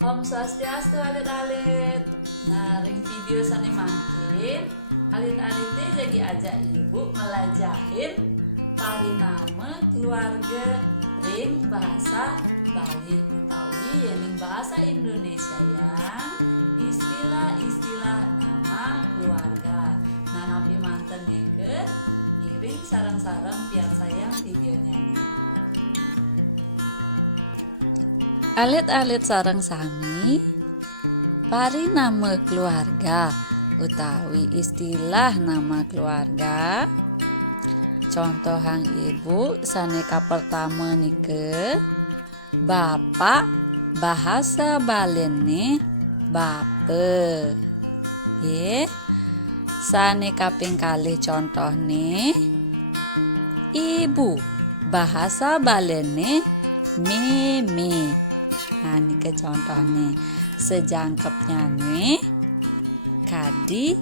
Om Swastiastu alit-alit. Nah, ring video sani mangkin alit-alit jadi ajak ibu melajahin parinama keluarga ring bahasa Bali utawi ring bahasa Indonesia yang istilah-istilah nama keluarga. Nah, napi manten ke ngiring sarang-sarang pian sayang videonya nih. Alit-alit sareng sami parinama keluarga utawi istilah nama keluarga. Contoh hang ibu saneka pertama nike bapak bahasa balene bape. Ye. Saneka ping kalih contoh nih ibu bahasa balene meme. Nah, nike contohnya sejangkepnya nih kadi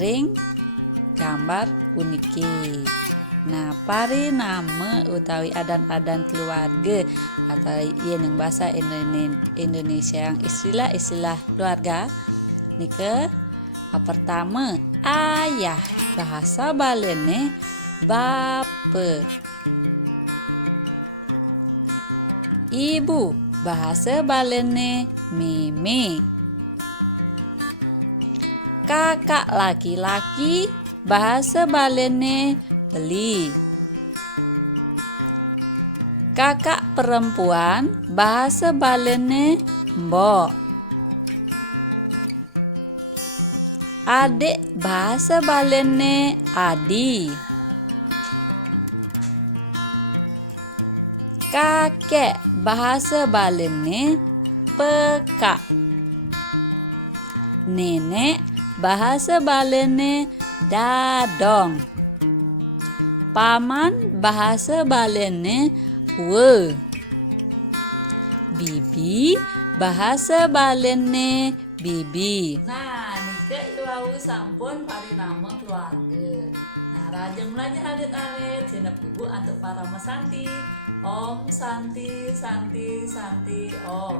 ring gambar puniki. Nah, parinama utawi adan-adan keluarga atau yang bahasa Indonesia yang istilah-istilah keluarga nike pertama ayah bahasa balene bape. Ibu bahasa balene meme. Kakak laki-laki bahasa balene beli. Kakak perempuan bahasa balene mbok. Adik bahasa balene adi. Kakek bahasa balene peka. Nenek bahasa balene dadong. Paman bahasa balene we. Bibi bahasa balene bibi. Nah, nike iwau sampun parinama keluarga. Nah, rajeng belajar alit-alit jenep ibu untuk para mesanti. Om Santi Santi Santi Om.